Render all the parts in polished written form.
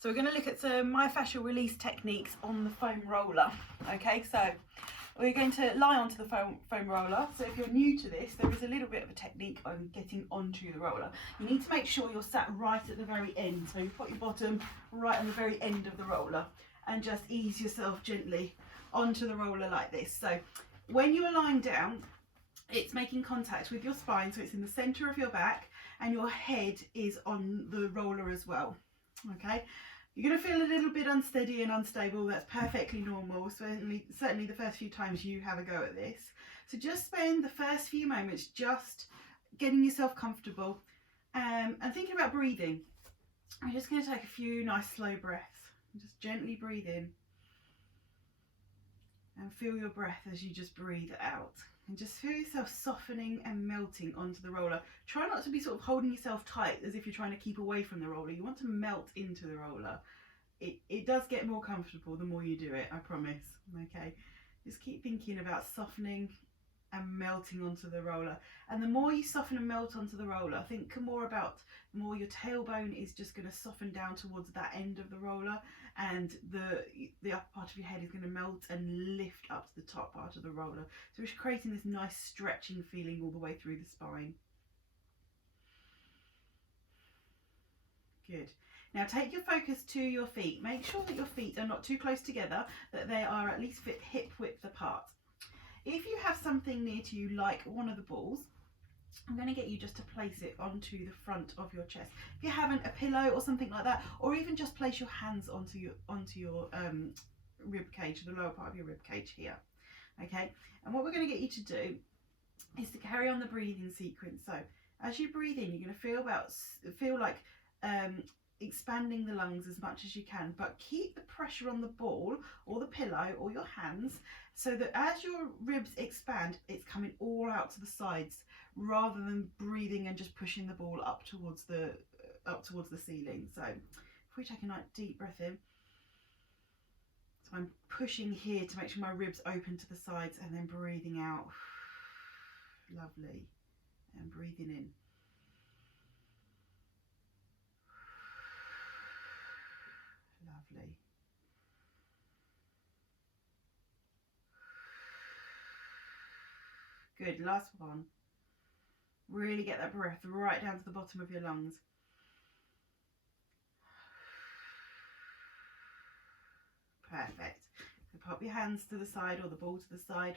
So we're going to look at some myofascial release techniques on the foam roller. Okay, so we're going to lie onto the foam roller. So if you're new to this, there is a little bit of a technique on getting onto the roller. You need to make sure you're sat right at the very end. So you put your bottom right on the very end of the roller and just ease yourself gently onto the roller like this. So when you are lying down, it's making contact with your spine, so it's in the center of your back, and your head is on the roller as well. Okay, you're going to feel a little bit unsteady and unstable. That's perfectly normal. Certainly the first few times you have a go at this. So just spend the first few moments just getting yourself comfortable and thinking about breathing. I'm just going to take a few nice slow breaths. Just gently breathe in and feel your breath as you just breathe out. And just feel yourself softening and melting onto the roller. Try not to be sort of holding yourself tight as if you're trying to keep away from the roller. You want to melt into the roller. It does get more comfortable the more you do it, I promise. Okay, just keep thinking about softening and melting onto the roller. And the more you soften and melt onto the roller, think more about the more your tailbone is just going to soften down towards that end of the roller, and the upper part of your head is going to melt and lift up to the top part of the roller. So we're creating this nice stretching feeling all the way through the spine. Good. Now take your focus to your feet. Make sure that your feet are not too close together, that they are at least hip width apart. If you have something near to you like one of the balls, I'm going to get you just to place it onto the front of your chest. If you haven't, a pillow or something like that, or even just place your hands onto your rib cage, the lower part of your rib cage here. Okay, and what we're going to get you to do is to carry on the breathing sequence. So as you breathe in, you're going to feel like expanding the lungs as much as you can, but keep the pressure on the ball or the pillow or your hands, so that as your ribs expand, it's coming all out to the sides, rather than breathing and just pushing the ball up towards the ceiling. So if we take a nice deep breath in, so I'm pushing here to make sure my ribs open to the sides, and then breathing out. Lovely. And breathing in. Lovely. Good, last one. Really get that breath right down to the bottom of your lungs. Perfect. So pop your hands to the side, or the ball to the side.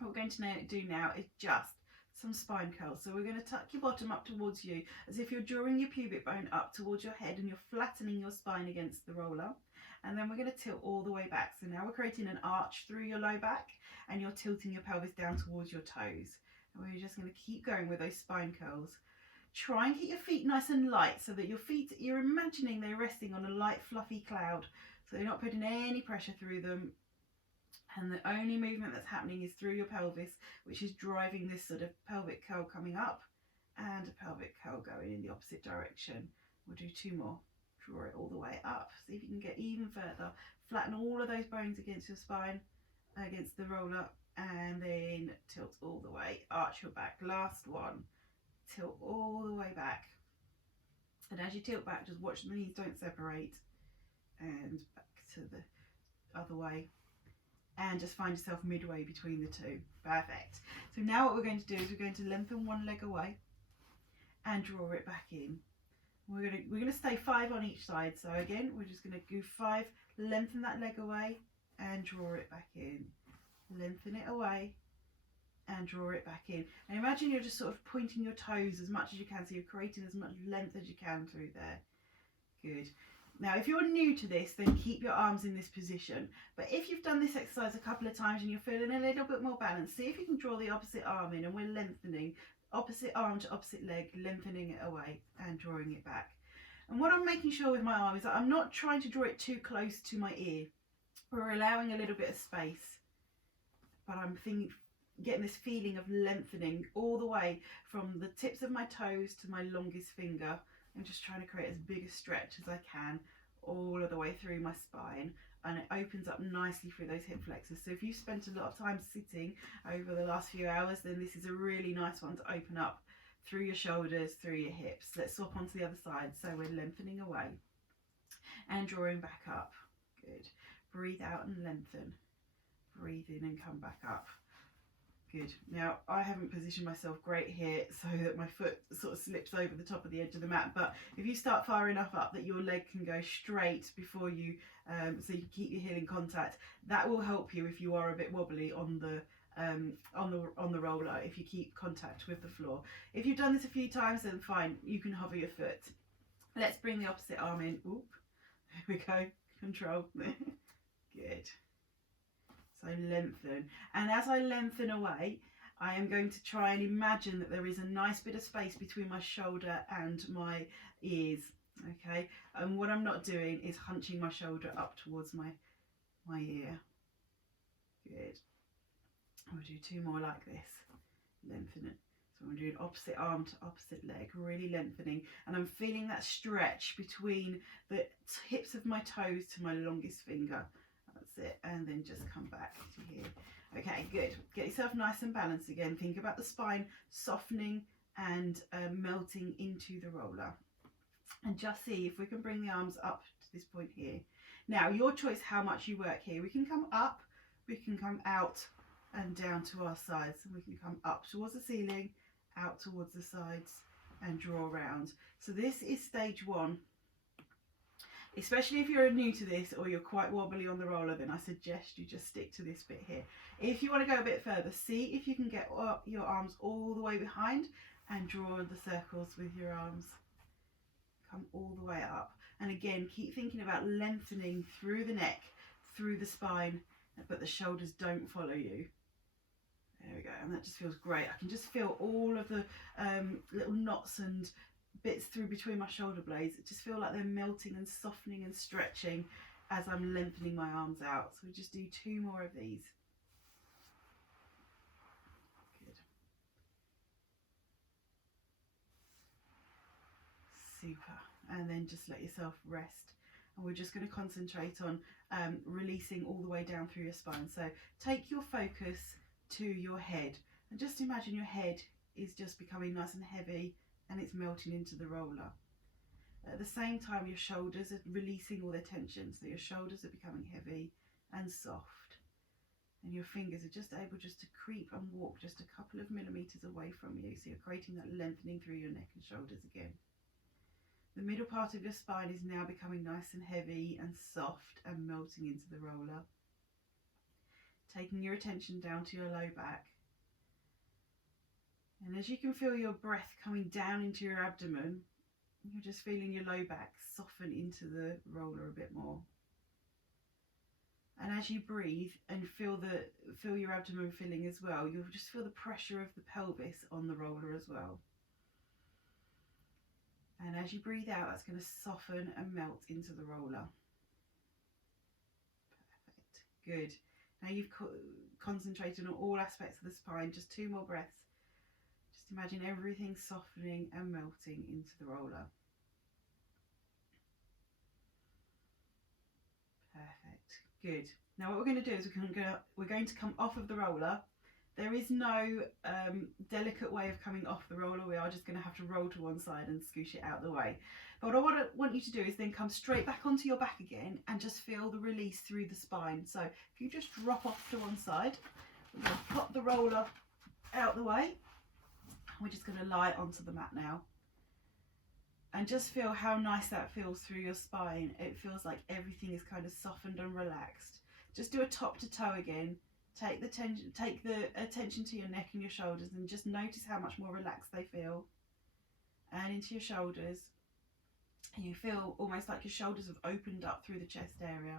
What we're going to do now is just some spine curls. So we're going to tuck your bottom up towards you, as if you're drawing your pubic bone up towards your head, and you're flattening your spine against the roller. And then we're going to tilt all the way back. So now we're creating an arch through your low back, and you're tilting your pelvis down towards your toes. And we're just going to keep going with those spine curls. Try and keep your feet nice and light, so that your feet, you're imagining they're resting on a light fluffy cloud. So you're not putting any pressure through them. And the only movement that's happening is through your pelvis, which is driving this sort of pelvic curl coming up and a pelvic curl going in the opposite direction. We'll do two more. Draw it all the way up. See if you can get even further. Flatten all of those bones against your spine, against the roller, and then tilt all the way. Arch your back. Last one. Tilt all the way back. And as you tilt back, just watch the knees don't separate. And back to the other way. And just find yourself midway between the two. Perfect. So now what we're going to do is we're going to lengthen one leg away and draw it back in. We're going to stay 5 on each side. So again, we're just going to do 5, lengthen that leg away and draw it back in. Lengthen it away and draw it back in. And imagine you're just sort of pointing your toes as much as you can, so you're creating as much length as you can through there. Good. Now, if you're new to this, then keep your arms in this position. But if you've done this exercise a couple of times and you're feeling a little bit more balanced, see if you can draw the opposite arm in, and we're lengthening opposite arm to opposite leg, lengthening it away and drawing it back. And what I'm making sure with my arm is that I'm not trying to draw it too close to my ear. We're allowing a little bit of space, but I'm getting this feeling of lengthening all the way from the tips of my toes to my longest finger. I'm just trying to create as big a stretch as I can all of the way through my spine, and it opens up nicely through those hip flexors. So if you've spent a lot of time sitting over the last few hours, then this is a really nice one to open up through your shoulders, through your hips. Let's swap onto the other side. So we're lengthening away and drawing back up. Good. Breathe out and lengthen. Breathe in and come back up. Good. Now, I haven't positioned myself great here so that my foot sort of slips over the top of the edge of the mat, but if you start far enough up that your leg can go straight before you, so you can keep your heel in contact, that will help you if you are a bit wobbly on the roller, if you keep contact with the floor. If you've done this a few times, then fine, you can hover your foot. Let's bring the opposite arm in. Oop. There we go. Control. Good. So lengthen, and as I lengthen away, I am going to try and imagine that there is a nice bit of space between my shoulder and my ears. Okay, and what I'm not doing is hunching my shoulder up towards my ear. Good. We'll do 2 more like this. Lengthen it. So I'm doing opposite arm to opposite leg, really lengthening, and I'm feeling that stretch between the tips of my toes to my longest finger. That's it, and then just come back to here. Okay, good. Get yourself nice and balanced again. Think about the spine softening and melting into the roller. And just see if we can bring the arms up to this point here. Now, your choice how much you work here. We can come up, we can come out and down to our sides, and we can come up towards the ceiling, out towards the sides, and draw around. So this is stage 1. Especially if you're new to this or you're quite wobbly on the roller, then I suggest you just stick to this bit here. If you want to go a bit further, see if you can get your arms all the way behind and draw the circles with your arms. Come all the way up. And again, keep thinking about lengthening through the neck, through the spine, but the shoulders don't follow you. There we go, and that just feels great. I can just feel all of the little knots and bits through between my shoulder blades. It just feel like they're melting and softening and stretching as I'm lengthening my arms out. So we just do 2 more of these. Good. Super. And then just let yourself rest. And we're just going to concentrate on releasing all the way down through your spine. So take your focus to your head and just imagine your head is just becoming nice and heavy and it's melting into the roller. At the same time, your shoulders are releasing all their tension, so your shoulders are becoming heavy and soft, and your fingers are just able just to creep and walk just a couple of millimeters away from you, so you're creating that lengthening through your neck and shoulders again. The middle part of your spine is now becoming nice and heavy and soft and melting into the roller. Taking your attention down to your low back. And as you can feel your breath coming down into your abdomen, you're just feeling your low back soften into the roller a bit more. And as you breathe and feel your abdomen filling as well, you'll just feel the pressure of the pelvis on the roller as well. And as you breathe out, that's going to soften and melt into the roller. Perfect. Good. Now you've concentrated on all aspects of the spine. Just 2 more breaths. Just imagine everything softening and melting into the roller. Perfect. Good. Now what we're going to do is we're going to come off of the roller. There is no delicate way of coming off the roller. We are just going to have to roll to one side and scoosh it out the way. But what I want you to do is then come straight back onto your back again and just feel the release through the spine. So if you just drop off to one side, we're going to pop the roller out the way. We're just going to lie onto the mat now. And just feel how nice that feels through your spine. It feels like everything is kind of softened and relaxed. Just do a top to toe again. Take the attention to your neck and your shoulders and just notice how much more relaxed they feel. And into your shoulders. And you feel almost like your shoulders have opened up through the chest area.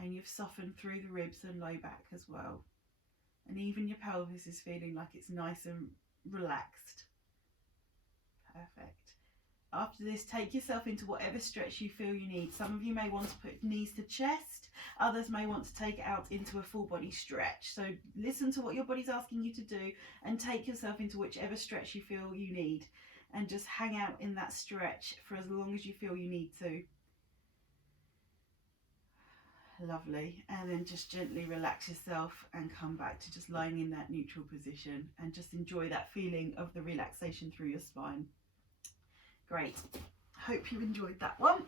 And you've softened through the ribs and low back as well. And even your pelvis is feeling like it's nice and relaxed. Perfect. After this, take yourself into whatever stretch you feel you need. Some of you may want to put knees to chest. Others may want to take it out into a full body stretch. So listen to what your body's asking you to do and take yourself into whichever stretch you feel you need. And just hang out in that stretch for as long as you feel you need to. Lovely. And then just gently relax yourself and come back to just lying in that neutral position and just enjoy that feeling of the relaxation through your spine. Great. Hope you enjoyed that one.